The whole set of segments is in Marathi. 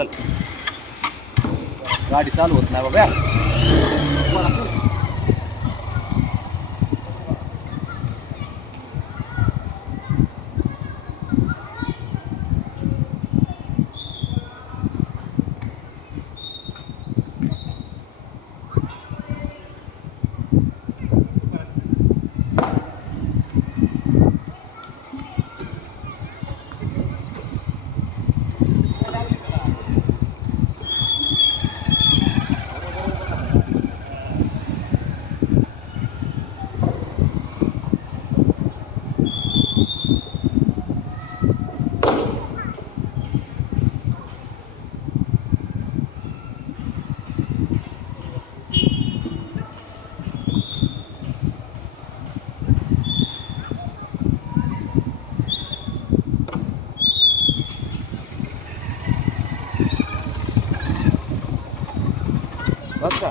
चल गाडी चालू होत नाही बाबा. बस का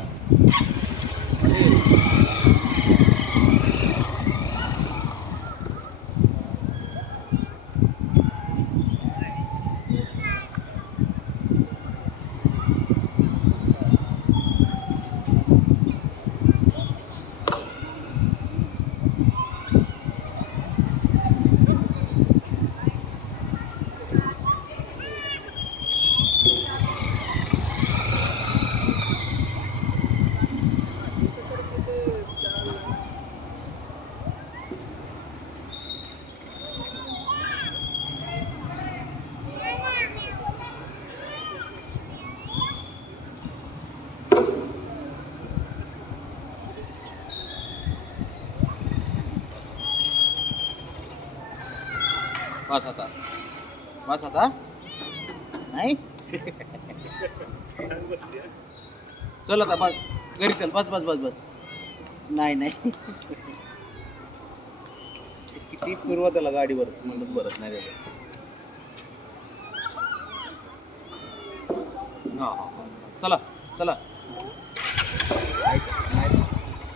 बस आता बस आता नाही चल आता बस घरी चल बस बस बस बस नाही नाही किती पूर्व त्याला गाडीवर म्हणून बरत नाही त्याला. हा हा चला चला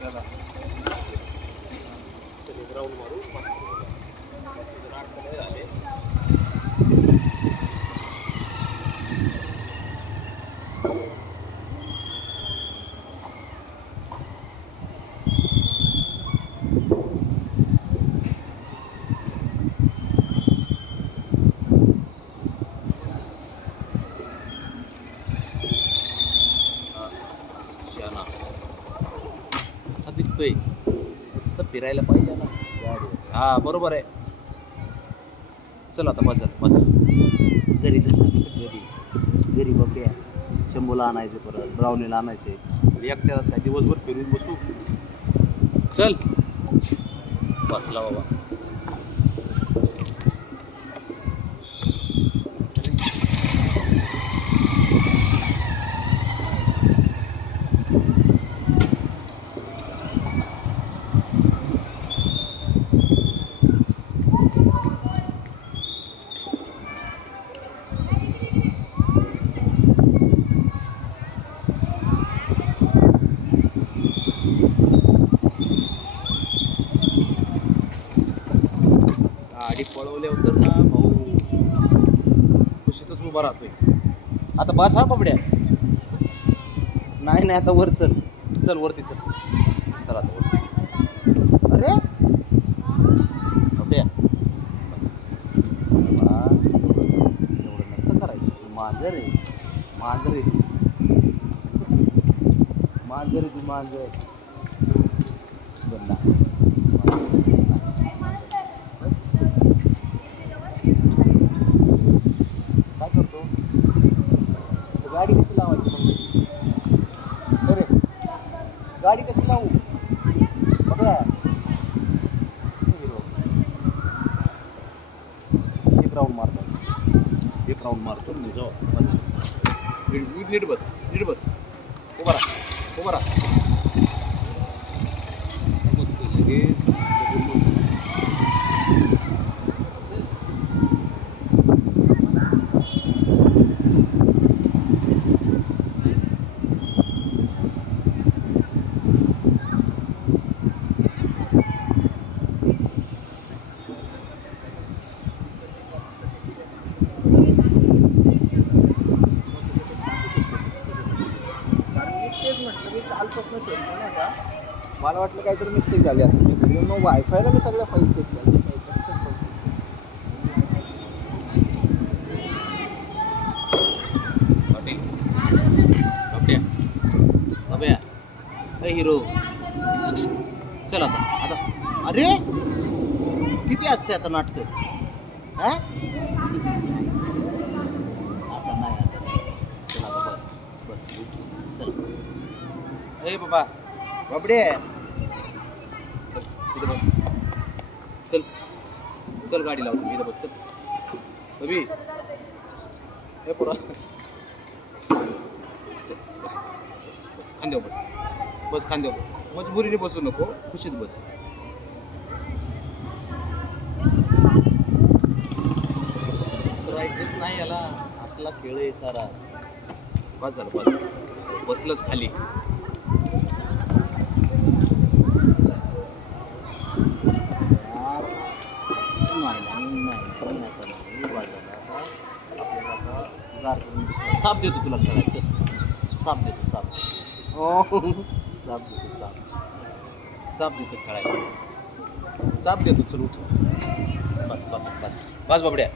चला राऊंड मारू असा दिसतोय मस्त फिरायला पाहिजे ना गाडी. हा बरोबर आहे. चल आता बस बस घरी जा घरी घरी बघूया. शंभूला आणायचे परत ब्राउनीला आणायचे एकट्यालाच काय दिवसभर फिरून बसू. चल बसला बाबा. गाडी पळवल्यावर ना भाऊ खुशीतच उभा राहतोय. आता बस हा बाबड्या. नाही नाही आता वर चल चल वरती चल चल आता वर. अरे बाबड्या एवढं नसतं करायचं. मांजर आहे मांजर आहे मांजर आहे तू मांजर बंदा. काय करतो गाडी कशी लावायची मग अरे गाडी कशी लावू बघा. एक राऊंड मारतो एक राऊंड मारतो मी जाऊ. नीट बस नीट बस उभा राहा उभा राहा. समजतो लगेच प्रश्न शोधतो नाही का, मला वाटलं काहीतरी मिस्टेक झाली असं. मी घरी येऊन मग वायफायला मी सगळ्या फाईल चेक केल्या. पाटील बापड्या बाब्या अ हिरो चल आता अरे किती असते आता नाटक हा आता नाही चल आता बस बस चल ए बाबा बापडे चल इथं बस चल चल गाडी लावतो मी इथं बस चल बबी ए पोरा चल बस बस खांद्यावर बस बस खांद्यावर बस मजबुरीने बसू नको खुशीत बस करायचंच नाही याला असला खेळ आहे सारा बस झालं बस बसलंच खाली साप देतो तुला खेळायचं साप देतो साप हो साप देतो साप देतो खेळायला साप देतो चल उठ बस बस बस बस बाबड्या